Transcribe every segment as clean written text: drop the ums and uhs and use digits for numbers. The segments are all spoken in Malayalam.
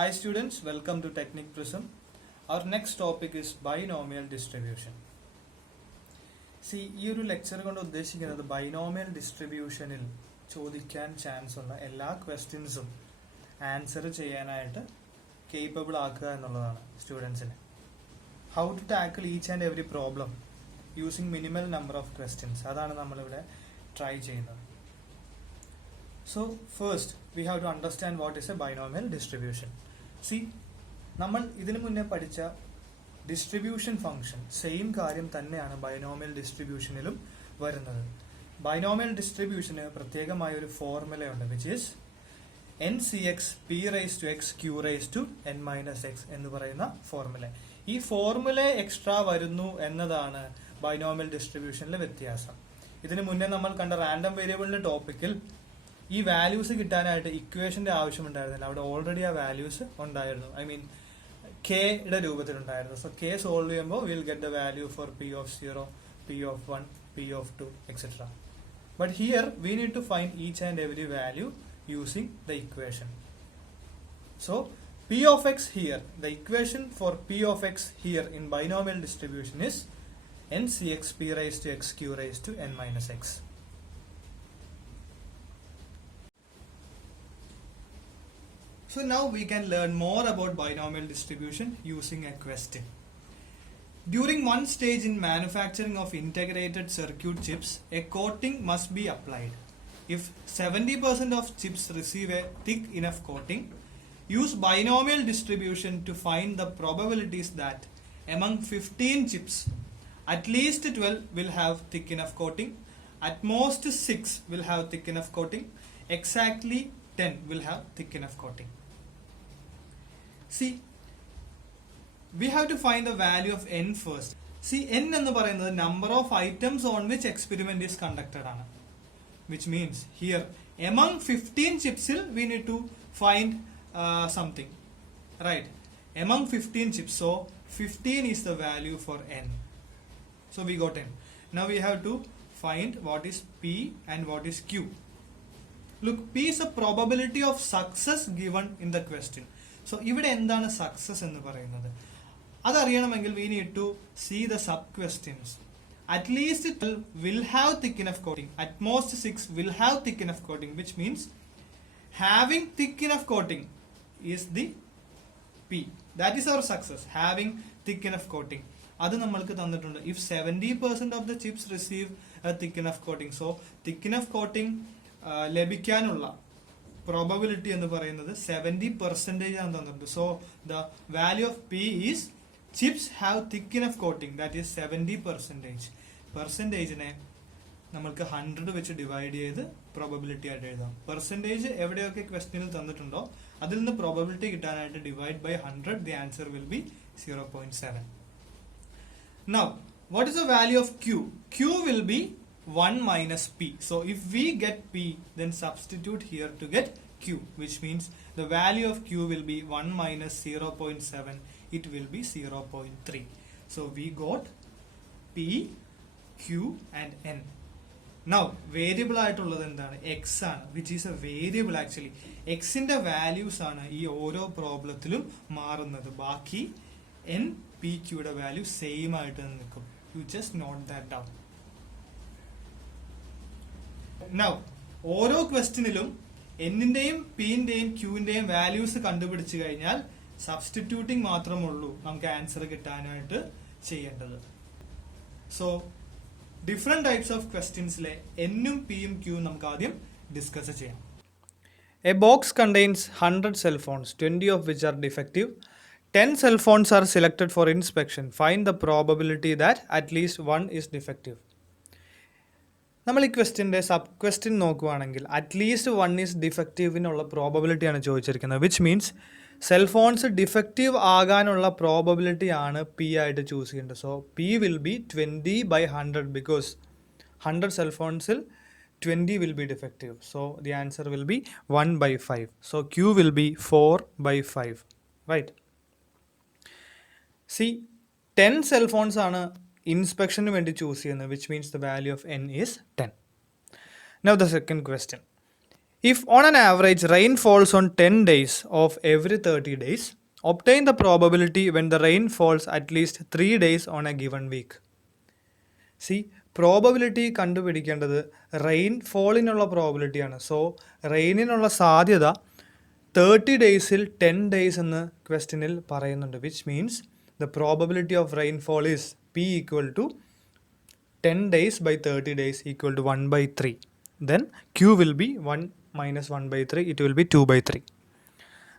Hi students, welcome to Technic Prism. Our next topic is binomial distribution. See, ഈ ഒരു ലെക്ചർ കൊണ്ട് ഉദ്ദേശിക്കുന്നത് ബൈനോമിയൽ ഡിസ്ട്രിബ്യൂഷനിൽ ചോദിക്കാൻ ചാൻസ് ഉള്ള എല്ലാ ക്വസ്റ്റ്യൻസും ആൻസർ ചെയ്യാനായിട്ട് കേപ്പബിൾ ആക്കുക എന്നുള്ളതാണ് സ്റ്റുഡൻസിനെ. How to tackle each and every problem using minimal number of questions, അതാണ് നമ്മളിവിടെ ട്രൈ ചെയ്യുന്നത്. So first we have to understand what is a binomial distribution. See, നമ്മൾ ഇതിനു മുന്നേ പഠിച്ച ഡിസ്ട്രിബ്യൂഷൻ ഫംഗ്ഷൻ സെയിം കാര്യം തന്നെയാണ് ബൈനോമിയൽ ഡിസ്ട്രിബ്യൂഷനിലും വരുന്നത്. ബൈനോമിയൽ ഡിസ്ട്രിബ്യൂഷന് പ്രത്യേകമായ ഒരു ഫോർമുലയുണ്ട്, which is NCX P raised to X Q raised to N minus X എന്ന് പറയുന്ന ഫോർമുല. ഈ ഫോർമുല എക്സ്ട്രാ വരുന്നു എന്നതാണ് ബൈനോമിയൽ ഡിസ്ട്രിബ്യൂഷനിലെ വ്യത്യാസം. ഇതിനു മുന്നേ നമ്മൾ കണ്ട റാൻഡം വേരിയബിളിന്റെ ടോപ്പിക്കിൽ ഈ വാല്യൂസ് കിട്ടാനായിട്ട് ഇക്വേഷന്റെ ആവശ്യമുണ്ടായിരുന്നില്ല. അവിടെ ഓൾറെഡി ആ വാല്യൂസ് ഉണ്ടായിരുന്നു, ഐ മീൻ കെയുടെ രൂപത്തിലുണ്ടായിരുന്നു. സോ കെ സോൾവ് ചെയ്യുമ്പോൾ will get the value for P0, P1, P2, etc. But here we need to find each and every value using the equation. So P of X here, the equation for P of X here in binomial distribution is NCX P raised to X Q raised to N minus X. So now we can learn more about binomial distribution using a question. During one stage in manufacturing of integrated circuit chips, a coating must be applied. If 70% of chips receive a thick enough coating, use binomial distribution to find the probabilities that among 15 chips, at least 12 will have thick enough coating, at most 6 will have thick enough coating, exactly 10 will have thick enough coating. See, we have to find the value of n first. See, n എന്ന് പറയുന്നത് number of items on which experiment is conducted ആണ്. Which means here among 15 chips we need to find something, right? Among 15 chips, so 15 is the value for n. So we got n. Now we have to find what is p and what is q. Look, p is a probability of success given in the question. So ഇവിടെ എന്താണ് സക്സസ് എന്ന് പറയുന്നത്? അതറിയണമെങ്കിൽ we need to see the sub questions. At least 12 will have thick enough coating. At most 6 will have thick enough coating, which means having thick enough coating is the P. That is our success. Having thick enough coating. അത് നമ്മൾക്ക് തന്നിട്ടുണ്ട്. If 70% of the chips receive a thick enough coating, so thick enough coating ലഭിക്കാനുള്ള probability എന്ന് പറയുന്നത് 70% ആണ് തന്നിട്ടുണ്ട്. So the value of P is chips have thick enough coating, that is 70%. പെർസെൻറ്റേജിനെ നമ്മൾക്ക് 100 വെച്ച് ഡിവൈഡ് ചെയ്ത് പ്രോബബിലിറ്റി ആയിട്ട് എഴുതാം. പെർസെൻറ്റേജ് എവിടെയൊക്കെ ക്വസ്റ്റ്യനിൽ തന്നിട്ടുണ്ടോ അതിൽ നിന്ന് പ്രോബബിലിറ്റി കിട്ടാനായിട്ട് divide by 100, the answer will be 0.7. Now what is the value of Q? Q will be 1 minus P. So if we get P, then substitute here to get Q, which means the value of Q will be 1 minus 0.7. It will be 0.3. So we got P, Q and N. Now variable ആയിട്ടുള്ളത് എന്താണ്? X ആണ്, which is a variable actually. X ന്റെ വാല്യൂസ് ആണ് ഈ ഓരോ പ്രോബ്ലത്തിലും മാറുന്നത്. ബാക്കി N, P, Q യുടെ വാല്യൂ സെയിം ആയിട്ട് നിൽക്കും. You just note that down. Now ഓരോ ക്വസ്റ്റ്യനിലും എന്നിന്റെയും പിന്റെയും ക്യൂവിന്റെയും വാല്യൂസ് കണ്ടുപിടിച്ചു കഴിഞ്ഞാൽ സബ്സ്റ്റിറ്റ്യൂട്ടിംഗ് മാത്രമുള്ളൂ നമുക്ക് ആൻസർ കിട്ടാനായിട്ട് ചെയ്യേണ്ടത്. സോ ഡിഫറെന്റ് ടൈപ്സ് ഓഫ് ക്വസ്റ്റ്യൻസിലെ എന്നും പിയും ക്യൂവും നമുക്ക് ആദ്യം ഡിസ്കസ് ചെയ്യാം. A box contains 100 cell phones, 20 of which are defective. 10 cell phones are selected for inspection. Find the probability that at least one is defective. നമ്മൾ ഈ ക്വസ്റ്റ്യൻ്റെ സബ് ക്വസ്റ്റ്യൻ നോക്കുകയാണെങ്കിൽ അറ്റ്ലീസ്റ്റ് 1 ഈസ് ഡിഫക്റ്റീവിനുള്ള പ്രോബബിലിറ്റിയാണ് ചോദിച്ചിരിക്കുന്നത്. വിച്ച് മീൻസ് സെൽഫോൺസ് ഡിഫക്റ്റീവ് ആകാനുള്ള പ്രോബബിലിറ്റി ആണ് പി ആയിട്ട് ചൂസ് ചെയ്യേണ്ടത്. So P will be 20/100 because 100 സെൽഫോൺസിൽ 20 will be defective. So the answer will be 1/5. So Q will be 4/5. Right. See, 10 cell phones ആണ് ഇൻസ്പെക്ഷന് വേണ്ടി ചൂസ് ചെയ്യുന്നത്, which means the value of n is 10. Now the second question. If on an average rain falls on 10 days of every 30 days, obtain the probability when the rain falls at least 3 days on a given week. See probability കണ്ടുപിടിക്കേണ്ടത് റെയിൻ ഫോളിനുള്ള പ്രോബിലിറ്റിയാണ്. സോ റെയിനിനുള്ള സാധ്യത 30 ഡേയ്സിൽ 10 ഡേയ്സ് എന്ന് ക്വസ്റ്റ്യനിൽ പറയുന്നുണ്ട്. Which means the probability of rainfall is P equal to 10 days by 30 days equal to 1/3. Then Q will be 1 minus 1/3. It will be 2/3.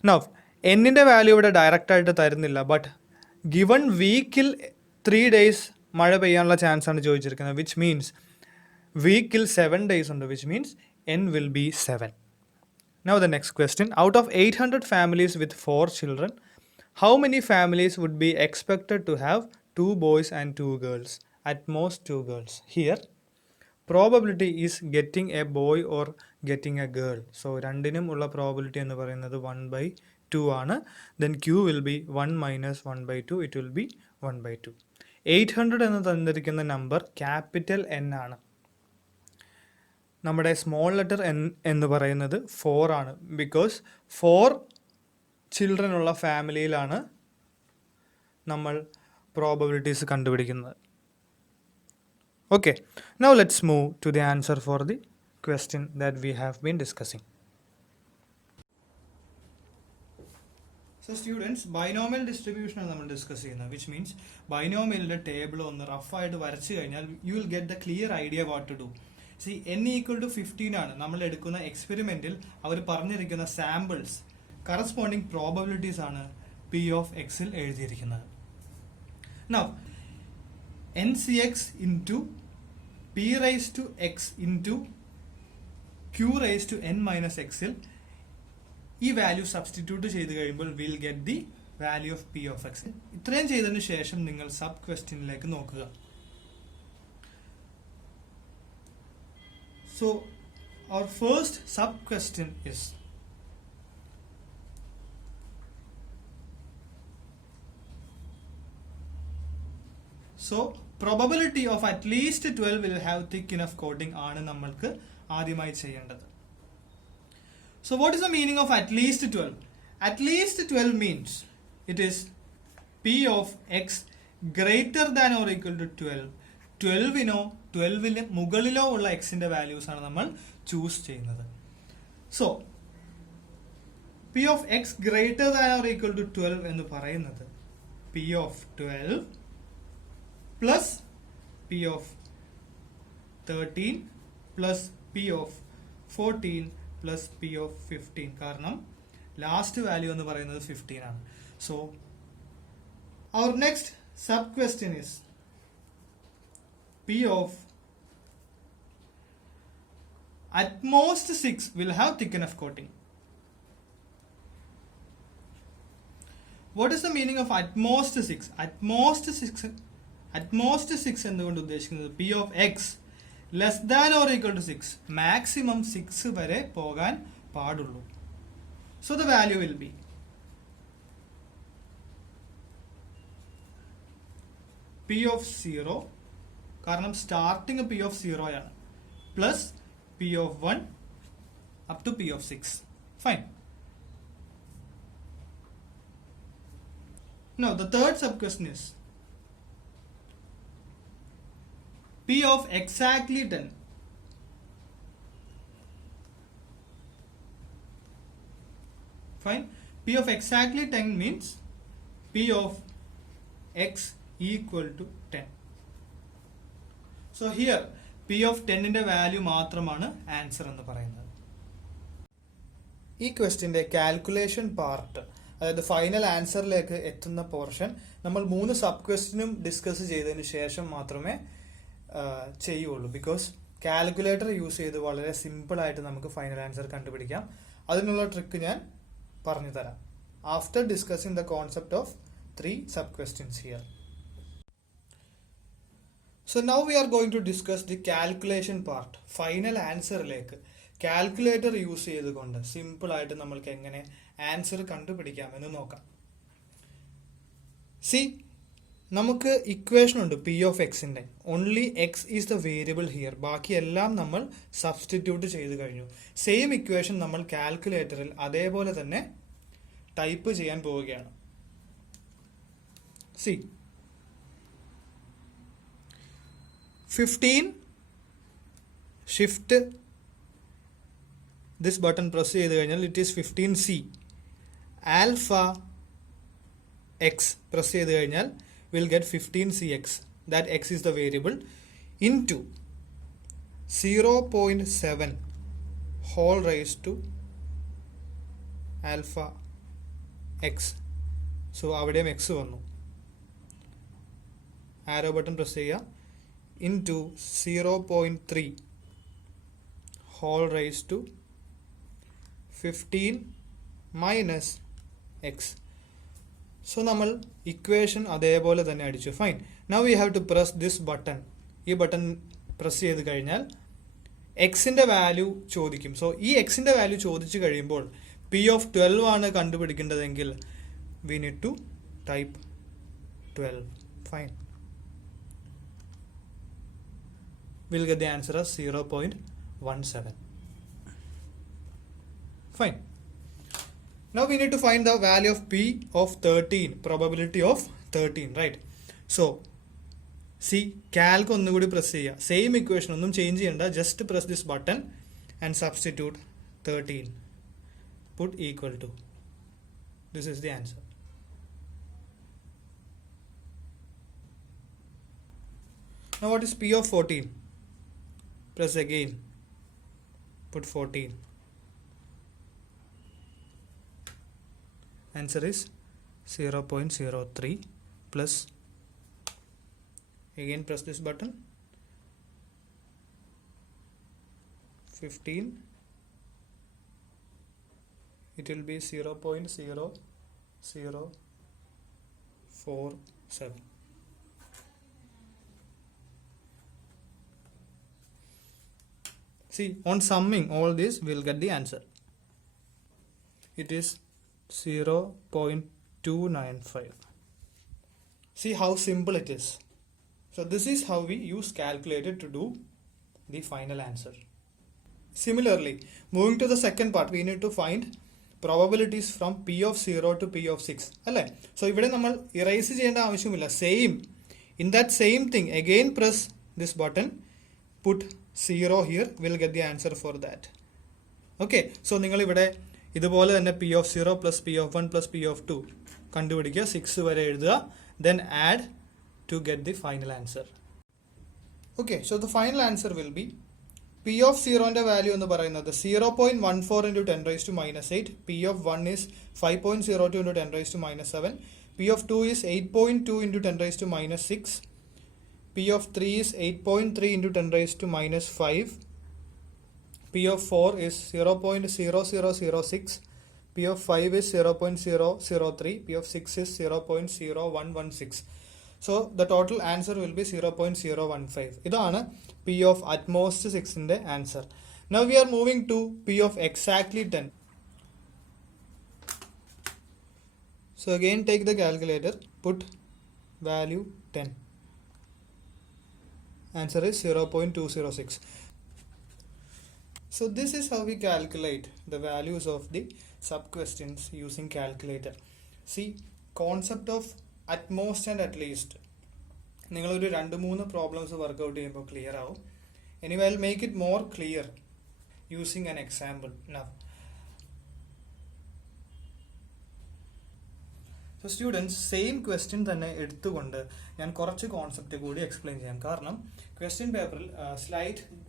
Now എന്നിൻ്റെ വാല്യൂ ഇവിടെ ഡയറക്റ്റ് ആയിട്ട് തരുന്നില്ല. ബട്ട് ഗിവൺ വീക്കിൽ 3 days മഴ പെയ്യാനുള്ള ചാൻസ് ആണ് ചോദിച്ചിരിക്കുന്നത്. വിച്ച് മീൻസ് വീക്കിൽ 7 days ഉണ്ട്. Which means N will be 7. Now the next question. Out of 800 families with 4 children, how many families would be expected to have 2 boys and 2 girls? At most 2 girls. Here probability is getting a boy or getting a girl. So രണ്ടിനും ഉള്ള പ്രോബിലിറ്റി എന്ന് പറയുന്നത് 1/2 ആണ്. Then Q will be 1 minus 1/2. It will be 1/2. 800 എന്ന് തന്നിരിക്കുന്ന നമ്പർ ക്യാപിറ്റൽ N ആണ്. നമ്മുടെ സ്മോൾ ലെറ്റർ N എന്ന് പറയുന്നത് 4 ആണ്. ബിക്കോസ് 4 ചിൽഡ്രൻ ഉള്ള ഫാമിലിയിലാണ് നമ്മൾ പ്രോബബിലിറ്റീസ് കണ്ടുപിടിക്കുന്നത്. Okay, now let's move to the answer for the question that we have been discussing. So students, binomial distribution ആണ് നമ്മൾ ഡിസ്കസ് ചെയ്യുന്നത്. വിച്ച് മീൻസ് ബൈനോമിയലിൻ്റെ ടേബിൾ ഒന്ന് റഫായിട്ട് വരച്ചു കഴിഞ്ഞാൽ you will get the clear idea what to do. See N equal to 15 ആണ് നമ്മൾ എടുക്കുന്ന എക്സ്പെരിമെൻറ്റിൽ അവർ പറഞ്ഞിരിക്കുന്ന സാമ്പിൾസ് കറസ്പോണ്ടിങ് പ്രോബബിലിറ്റീസ് ആണ് P ഓഫ് എക്സിൽ എഴുതിയിരിക്കുന്നത്. Now NCX into P raised to x into Q raised to N minus xൽ ഈ വാല്യൂ സബ്സ്റ്റിറ്റ്യൂട്ട് ചെയ്ത് കഴിയുമ്പോൾ will get the value of P of x. ഇത്രയും ചെയ്തതിന് ശേഷം നിങ്ങൾ സബ് ക്വസ്റ്റ്യനിലേക്ക് നോക്കുക. സോ അവർ first sub question is so probability of at least 12 will have thick enough coating ആണ് നമ്മൾക്ക് ആദ്യമായി ചെയ്യേണ്ടത്. So what is the meaning of at least 12? At least 12 means it is P of x greater than or equal to 12. 12-നോ 12-ന് മുകളിലോ ഉള്ള എക്സിന്റെ വാല്യൂസ് ആണ് നമ്മൾ ചൂസ് ചെയ്യുന്നത്. So P of x greater than or equal to 12 എന്ന് പറയുന്നത് P of 12 plus P of 13 plus P of 14 plus P of 15. കാരണം ലാസ്റ്റ് വാല്യൂ എന്ന് പറയുന്നത് 15 ആണ്. So our next sub question is P of at most 6 will have thick enough coating. What is the meaning of at most 6? At most 6 എന്തുകൊണ്ട് ഉദ്ദേശിക്കുന്നത് P of x less than or equal to 6. Maximum 6 വരെ പോകാൻ പാടുള്ളൂ. So the value will be P of 0 കാരണം സ്റ്റാർട്ടിങ് P of 0 ആണ് plus P of 1 up to P of 6. Fine. Now the third sub question is P of exactly 10. Fine. P of exactly 10 means P of x equal to 10. So here P of 10ന്റെ വാല്യൂ മാത്രമാണ് ആൻസർ എന്ന് പറയുന്നത്. ഈ ക്വസ്റ്റ്യന്റെ കാൽക്കുലേഷൻ പാർട്ട്, അതായത് ഫൈനൽ ആൻസറിലേക്ക് എത്തുന്ന പോർഷൻ നമ്മൾ 3 സബ് ക്വസ്റ്റ്യനും ഡിസ്കസ് ചെയ്തതിന് ശേഷം മാത്രമേ ചെയ്യുള്ളൂ. ബിക്കോസ് കാൽക്കുലേറ്റർ യൂസ് ചെയ്ത് വളരെ സിമ്പിളായിട്ട് നമുക്ക് ഫൈനൽ ആൻസർ കണ്ടുപിടിക്കാം. അതിനുള്ള ട്രിക്ക് ഞാൻ പറഞ്ഞു തരാം after discussing the concept of 3 sub questions here. So now we are going to discuss the calculation part. Final ആൻസറിലേക്ക് കാൽക്കുലേറ്റർ യൂസ് ചെയ്തുകൊണ്ട് സിമ്പിളായിട്ട് നമ്മൾക്ക് എങ്ങനെ ആൻസർ കണ്ടുപിടിക്കാം എന്ന് നോക്കാം. സി നമുക്ക് ഇക്വേഷൻ ഉണ്ട് പി ഓഫ് എക്സിൻ്റെ. Only X is the variable here. ബാക്കിയെല്ലാം നമ്മൾ സബ്സ്റ്റിറ്റ്യൂട്ട് ചെയ്ത് കഴിഞ്ഞു. സെയിം ഇക്വേഷൻ നമ്മൾ കാൽക്കുലേറ്ററിൽ അതേപോലെ തന്നെ ടൈപ്പ് ചെയ്യാൻ പോവുകയാണ്. C 15 shift this button press ചെയ്ത് കഴിഞ്ഞാൽ it is 15C. Alpha X press ചെയ്ത് കഴിഞ്ഞാൽ we'll get 15cx, that x is the variable, into 0.7 whole raised to alpha x. So അവിടെയും x വന്നു. ആരോ ബട്ടൺ പ്രസ് ചെയ്യുക. into 0.3 whole raised to 15 minus x. So നമ്മൾ ഇക്വേഷൻ അതേപോലെ തന്നെ അടിച്ചു. Fine. Now we have to press this button. ഈ ബട്ടൺ പ്രസ് ചെയ്ത് കഴിഞ്ഞാൽ എക്സിൻ്റെ വാല്യൂ ചോദിക്കും. സോ ഈ എക്സിൻ്റെ വാല്യൂ ചോദിച്ചു കഴിയുമ്പോൾ പി ഓഫ് 12 ആണ് കണ്ടുപിടിക്കേണ്ടതെങ്കിൽ we need to type 12. Fine. Will get the answer as 0.17. Fine. Now we need to find the value of P of 13, probability of 13, right? So, see, calc ഒന്നുകൂടി പ്രസ് ചെയ്യുക. സെയിം ഇക്വേഷൻ ഒന്നും ചേഞ്ച് ചെയ്യണ്ട. Just press this button and substitute 13. Put equal to. This is the answer. Now what is P of 14? Press again. Put 14. Answer is 0.03 plus, again press this button, 15, it will be 0.0047. See, on summing all this we will get the answer. It is 0.295. See how simple it is. So this is how we use calculator to do the final answer. Similarly, moving to the second part, we need to find probabilities from P of 0 to P of 6. അല്ലേ? So ഇവിടെ നമ്മൾ ഇറേസ് ചെയ്യേണ്ട ആവശ്യമില്ല. Same. In that same thing, again press this button, put 0 here, we'll get the answer for that. Okay. So നിങ്ങൾ ഇവിടെ ഇതുപോലെ തന്നെ P of 0 plus P of 1 plus P of 2 കണ്ടുപിടിക്കുക. 6 വരെ എഴുതുക. Then add to get the final answer. Okay. So the final answer will be P of 0ൻ്റെ വാല്യൂ എന്ന് പറയുന്നത് 0.14 into 10⁻⁻8. P of 1 is 5.02 into 10⁻⁻7. P of 2 is 8.2 into 10⁻⁻6. P of 3 is 8.3 into 10⁻⁻5. P of 4 is 0.0006, P of 5 is 0.003, P of 6 is 0.0116. So the total answer will be 0.015. ഇതാണ് P of at most 6ൻ്റെ answer. Now we are moving to P of exactly 10. So again take the calculator, put value 10. Answer is 0.206. So this is how we calculate the values of the sub-questions using calculator. See, concept of at most and at least. നിങ്ങളൊരു 2-3 പ്രോബ്ലംസ് വർക്കൗട്ട് ചെയ്യുമ്പോൾ ക്ലിയർ ആവും. Anyway, I'll make it more clear using an example now. So students, same question തന്നെ എടുത്തുകൊണ്ട് ഞാൻ കുറച്ച് കോൺസെപ്റ്റ് കൂടി എക്സ്പ്ലെയിൻ ചെയ്യാം. കാരണം ക്വസ്റ്റ്യൻ പേപ്പറിൽ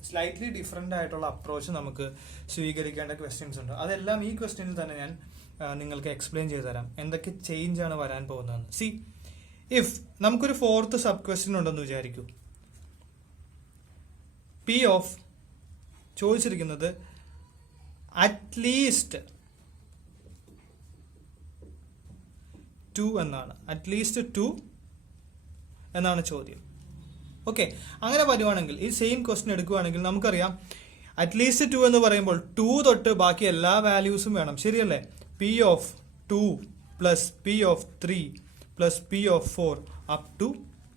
സ്ലൈറ്റ്ലി ഡിഫറെൻ്റ് ആയിട്ടുള്ള അപ്രോച്ച് നമുക്ക് സ്വീകരിക്കേണ്ട ക്വസ്റ്റ്യൻസ് ഉണ്ട്. അതെല്ലാം ഈ ക്വസ്റ്റ്യനിൽ തന്നെ ഞാൻ നിങ്ങൾക്ക് എക്സ്പ്ലെയിൻ ചെയ്തു തരാം എന്തൊക്കെ ചേഞ്ച് ആണ് വരാൻ പോകുന്നതെന്ന്. സി, ഇഫ് നമുക്കൊരു 4th സബ് ക്വസ്റ്റ്യൻ ഉണ്ടെന്ന് വിചാരിക്കൂ. പി ഓഫ് ചോദിച്ചിരിക്കുന്നത് അറ്റ്ലീസ്റ്റ് 2 എന്നാണ്. അറ്റ്ലീസ്റ്റ് 2 എന്നാണ് ചോദ്യം. ഓക്കെ, അങ്ങനെ വരുവാണെങ്കിൽ ഈ സെയിം ക്വസ്റ്റ്യൻ എടുക്കുകയാണെങ്കിൽ നമുക്കറിയാം അറ്റ്ലീസ്റ്റ് 2 എന്ന് പറയുമ്പോൾ 2 തൊട്ട് ബാക്കി എല്ലാ വാല്യൂസും വേണം. ശരിയല്ലേ? P of 2 plus P of 3 plus P of 4 up to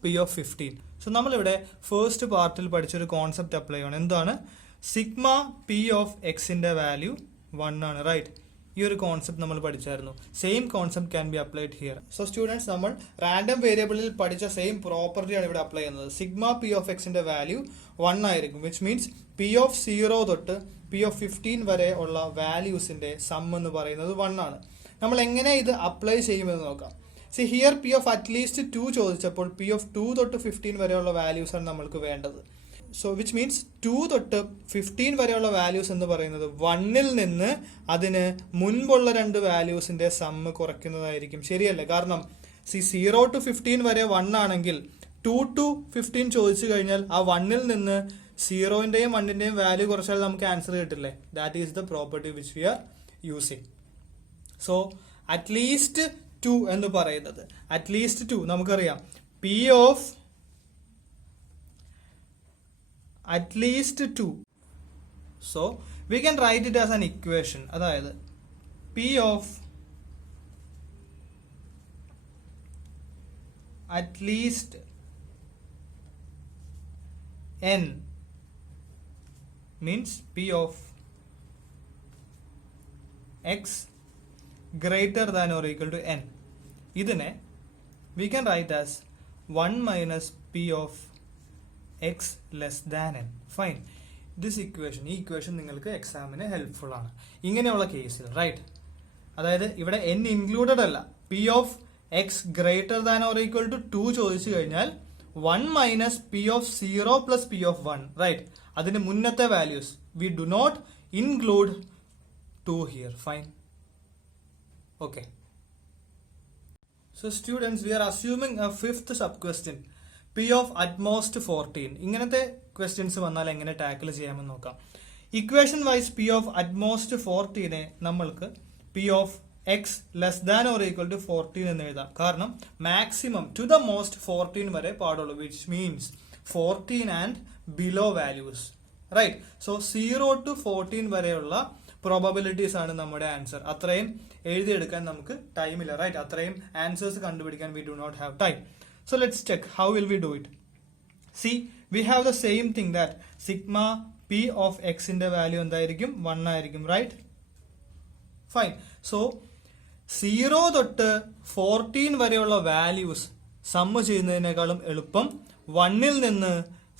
P of 15. So നമ്മളിവിടെ ഫസ്റ്റ് പാർട്ടിൽ പഠിച്ചൊരു കോൺസെപ്റ്റ് അപ്ലൈ ചെയ്യണം. എന്താണ്? സിഗ്മ പി ഓഫ് എക്സിന്റെ വാല്യൂ 1 ആണ്, റൈറ്റ്? ഈ ഒരു കോൺസെപ്റ്റ് നമ്മൾ പഠിച്ചായിരുന്നു. Same concept can be applied here. So students, നമ്മൾ റാൻഡം വേരിയബിളിൽ പഠിച്ച സെയിം പ്രോപ്പർട്ടിയാണ് ഇവിടെ അപ്ലൈ ചെയ്യുന്നത്. സിഗ്മ പി ഓഫ് എക്സിന്റെ വാല്യൂ 1 ആയിരിക്കും, വിച്ച് മീൻസ് പി ഓഫ് 0 തൊട്ട് പി ഓഫ് 15 വരെ ഉള്ള വാല്യൂസിന്റെ സം എന്ന് പറയുന്നത് 1 ആണ്. നമ്മൾ എങ്ങനെ ഇത് അപ്ലൈ ചെയ്യുമെന്ന് നോക്കാം. C here P of at least 2 ചോദിച്ചപ്പോൾ പി ഓഫ് 2 തൊട്ട് 15 വരെയുള്ള വാല്യൂസ് ആണ് നമ്മൾക്ക് വേണ്ടത്. സോ വിച്ച് മീൻസ് 2 തൊട്ട് 15 വരെയുള്ള വാല്യൂസ് എന്ന് പറയുന്നത് 1ൽ നിന്ന് അതിന് മുൻപുള്ള 2 വാല്യൂസിന്റെ സമ്മ് കുറയ്ക്കുന്നതായിരിക്കും, ശരിയല്ലേ? കാരണം 0 to 15 വരെ 1 ആണെങ്കിൽ 2 to 15 ചോദിച്ചു കഴിഞ്ഞാൽ ആ 1ൽ നിന്ന് 0ന്റെയും 1ന്റെയും വാല്യൂ കുറച്ചാൽ നമുക്ക് ആൻസർ കിട്ടില്ലേ? That is the property which we are using. So at least 2 എന്ന് പറയുന്നത്, അറ്റ്ലീസ്റ്റ് 2 നമുക്കറിയാം, P of at least 2. So we can write it as an equation. അതായത് P of at least n means P of x greater than or equal to n. ഇതിനെ we can write as 1 minus P of x less than n. Fine. This equation, ഈ ഇക്വേഷൻ നിങ്ങൾക്ക് എക്സാമിന് ഹെൽപ്ഫുൾ ആണ് ഇങ്ങനെയുള്ള കേസിൽ, റൈറ്റ്? അതായത് ഇവിടെ n ഇൻക്ലൂഡഡ് അല്ല. P of x greater than or equal to 2 ചോദിച്ചു കഴിഞ്ഞാൽ 1 minus P of 0 plus P of 1, right? അതിന് മുന്നത്തെ values we do not include 2 here. Fine. Okay. So students, we are assuming a fifth sub question, P of at most 14. ഇങ്ങനത്തെ ക്വസ്റ്റ്യൻസ് വന്നാൽ എങ്ങനെ ടാക്കിൾ ചെയ്യാമെന്ന് നോക്കാം. Equation wise P of at most 14 നമ്മൾക്ക് P of x less than or equal to 14 എന്ന് എഴുതാം. കാരണം മാക്സിമം ടു ദ മോസ്റ്റ് 14 വരെ പാടുള്ളൂ, which means 14 and below values, right? So 0 to 14 വരെയുള്ള പ്രോബബിലിറ്റീസ് ആണ് നമ്മുടെ ആൻസർ. അത്രയും എഴുതിയെടുക്കാൻ നമുക്ക് ടൈമില്ല, റൈറ്റ്? അത്രയും ആൻസേഴ്സ് കണ്ടുപിടിക്കാൻ we do not have time. So let's check how will we do it. See, we have the same thing that sigma p of x in the value എന്തായിരിക്കും? 1 ആയിരിക്കും, right? Fine. So 0 തൊട്ട് 14 വരെയുള്ള വാല്യൂസ് സമ്മ് ചെയ്യുന്നതിനേക്കാളും എളുപ്പം 1ൽ നിന്ന്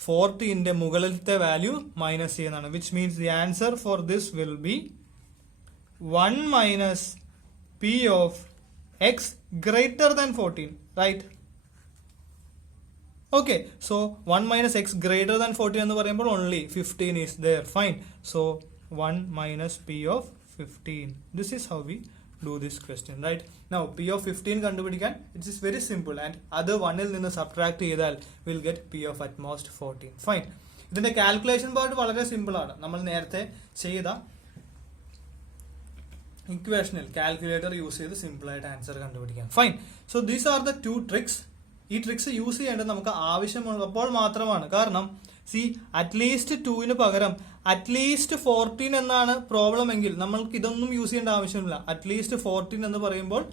14ന്റെ മുകളിലത്തെ വാല്യൂ മൈനസ് ചെയ്യുന്നതാണ്, which means the answer for this will be 1 minus p of x greater than 14, right? Okay, so 1 minus x greater than 14 എന്ന് പറയുമ്പോൾ only 15 is there. Fine. So 1 minus p of 15. This is how we do this question, right? Now p of 15 കണ്ടുപിടിക്കാൻ it is very simple, and അത് 1ൽ നിന്ന് subtract ചെയ്താൽ we'll get p of at most 14. Fine. ഇതിന്റെ കാൽക്കുലേഷൻ പാർട്ട് വളരെ സിമ്പിൾ ആണ്. നമ്മൾ നേരത്തെ ചെയ്ത ഇക്വേഷനിൽ കാൽക്കുലേറ്റർ യൂസ് ചെയ്ത് സിമ്പിൾ ആയിട്ട് ആൻസർ കണ്ടുപിടിക്കാം. Fine. So these are the 2 tricks. ഈ ട്രിക്സ് യൂസ് ചെയ്യേണ്ടത് നമുക്ക് ആവശ്യമുള്ളപ്പോൾ മാത്രമാണ്. കാരണം സി അറ്റ്ലീസ്റ്റ് 2ന് പകരം അറ്റ്ലീസ്റ്റ് 14 എന്നാണ് പ്രോബ്ലം എങ്കിൽ നമ്മൾക്ക് ഇതൊന്നും യൂസ് ചെയ്യേണ്ട ആവശ്യമില്ല. അറ്റ്ലീസ്റ്റ് 14 എന്ന് പറയുമ്പോൾ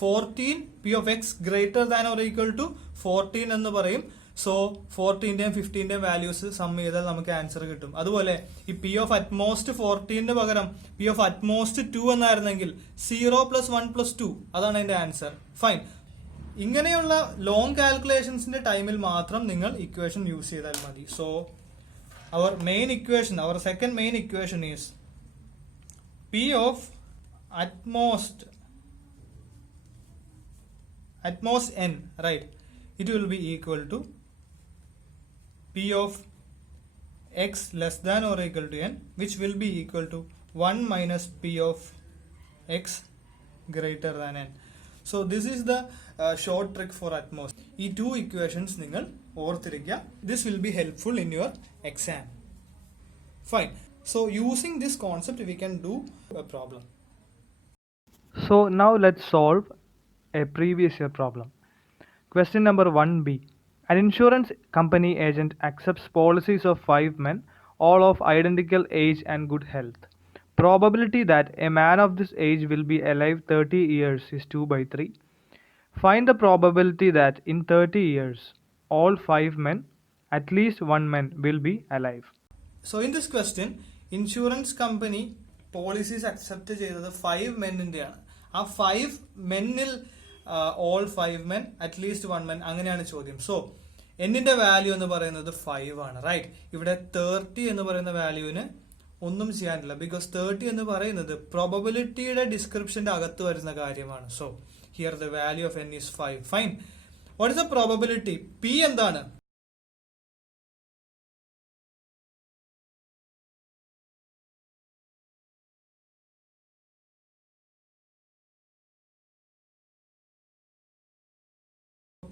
14 P of x greater than or equal to 14 എന്ന് പറയും. സോ 14ന്റെയും 15ന്റെയും വാല്യൂസ് സം ചെയ്താൽ നമുക്ക് ആൻസർ കിട്ടും. അതുപോലെ ഈ പി ഓഫ് അറ്റ്മോസ്റ്റ് 14ന് പകരം പി ഓഫ് അറ്റ്മോസ്റ്റ് 2 എന്നായിരുന്നെങ്കിൽ 0 + 1 + 2 അതാണ് അതിന്റെ ആൻസർ. ഫൈൻ. ഇങ്ങനെയുള്ള ലോങ് കാൽക്കുലേഷൻസിന്റെ ടൈമിൽ മാത്രം നിങ്ങൾ ഇക്വേഷൻ യൂസ് ചെയ്താൽ മതി. So our main equation, our second main equation is P of at most n, right? It will be equal to p of x less than or equal to n, which will be equal to 1 minus p of x greater than n. So this is the short trick for atmos. ഈ 2 equations നിങ്ങൾ ഓർത്തിരിക്കുക. This will be helpful in your exam. Fine. So using this concept we can do a problem. So now let's solve a previous year problem. Question number 1b. An insurance company agent accepts policies of 5 men, all of identical age and good health. Probability that a man of this age will be alive 30 years is 2/3. Find the probability that in 30 years, all 5 men, at least one man, will be alive. So in this question, insurance company policies accept ചെയ്തത് 5 മെന്നിന്റെയാണ്. ആ 5 മെന്നിൽ ഓൾ 5 മെൻ അറ്റ്ലീസ്റ്റ് 1 മെൻ അങ്ങനെയാണ് ചോദ്യം. സോ എന്നിന്റെ വാല്യൂ എന്ന് പറയുന്നത് 5 ആണ്, റൈറ്റ്. ഇവിടെ 30 എന്ന് പറയുന്ന വാല്യൂവിന് ഒന്നും ചെയ്യാനില്ല, ബിക്കോസ് 30 എന്ന് പറയുന്നത് പ്രോബബിലിറ്റിയുടെ ഡിസ്ക്രിപ്ഷന്റെ അകത്ത് വരുന്ന കാര്യമാണ്. So here the value of N is 5. Fine. What is the probability? P എന്താണ്?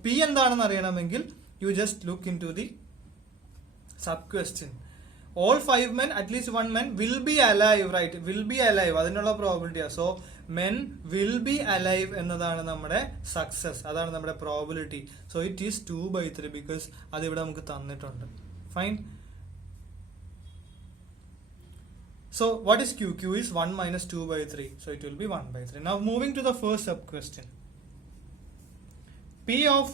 പി എന്താണെന്ന് അറിയണമെങ്കിൽ you just look into the sub question. All 5 men at least 1 man will be alive, right. Will be alive അതിനുള്ള പ്രോബിലിറ്റിയാണ്. So men will be alive എന്നതാണ് നമ്മുടെ സക്സസ്, അതാണ് നമ്മുടെ പ്രോബിലിറ്റി. സോ ഇറ്റ് ഈസ് 2/3 ബിക്കോസ് അത് ഇവിടെ നമുക്ക് തന്നിട്ടുണ്ട്. Fine. So what is Q? Q is 1 minus 2/3. So it will be 1/3. Now moving to the first sub question. P of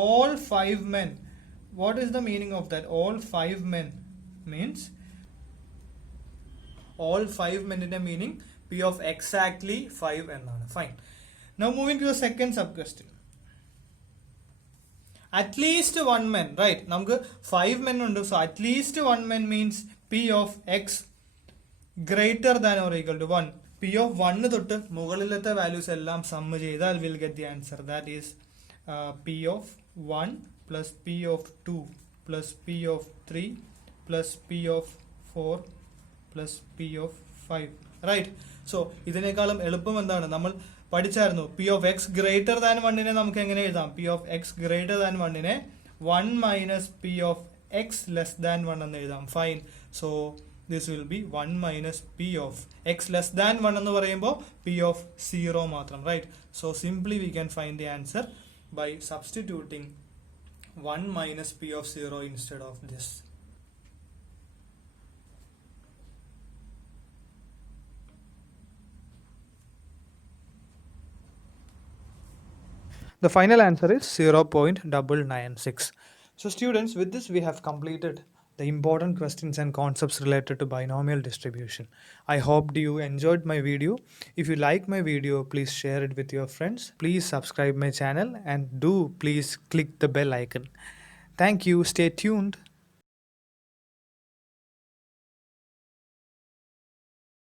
all 5 men. What is the meaning of that? All 5 men means all 5 men in a meaning P of exactly 5 എന്നാണ്. Fine. Now moving to the second sub question. At least 1 man, right? നമുക്ക് 5 men ഉണ്ട്. So at least 1 man means P of X greater than or equal to 1. P of 1 തൊട്ട് മുകളിലത്തെ വാല്യൂസ് എല്ലാം സമ്മ് ചെയ്താൽ will get the answer. That is P of 1 plus P of 2 plus P of 3 plus P of 4 plus P of 5. Right. So ഇതിനേക്കാളും എളുപ്പം എന്താണ്? നമ്മൾ പഠിച്ചായിരുന്നു P of X greater than 1 നമുക്ക് എങ്ങനെ എഴുതാം? P of X greater than 1 1 minus P of X less than 1 എന്ന് എഴുതാം. Fine. So this will be 1 minus P of X less than 1 എന്ന് പറയുമ്പോൾ P of 0 മാത്രം, right. So simply we can find the answer by substituting 1 minus P of 0 instead of this. The final answer is 0.996. So students, with this we have completed the important questions and concepts related to binomial distribution. I hope you enjoyed my video. If you like my video, please share it with your friends. Please subscribe my channel and do please click the bell icon. Thank you. Stay tuned.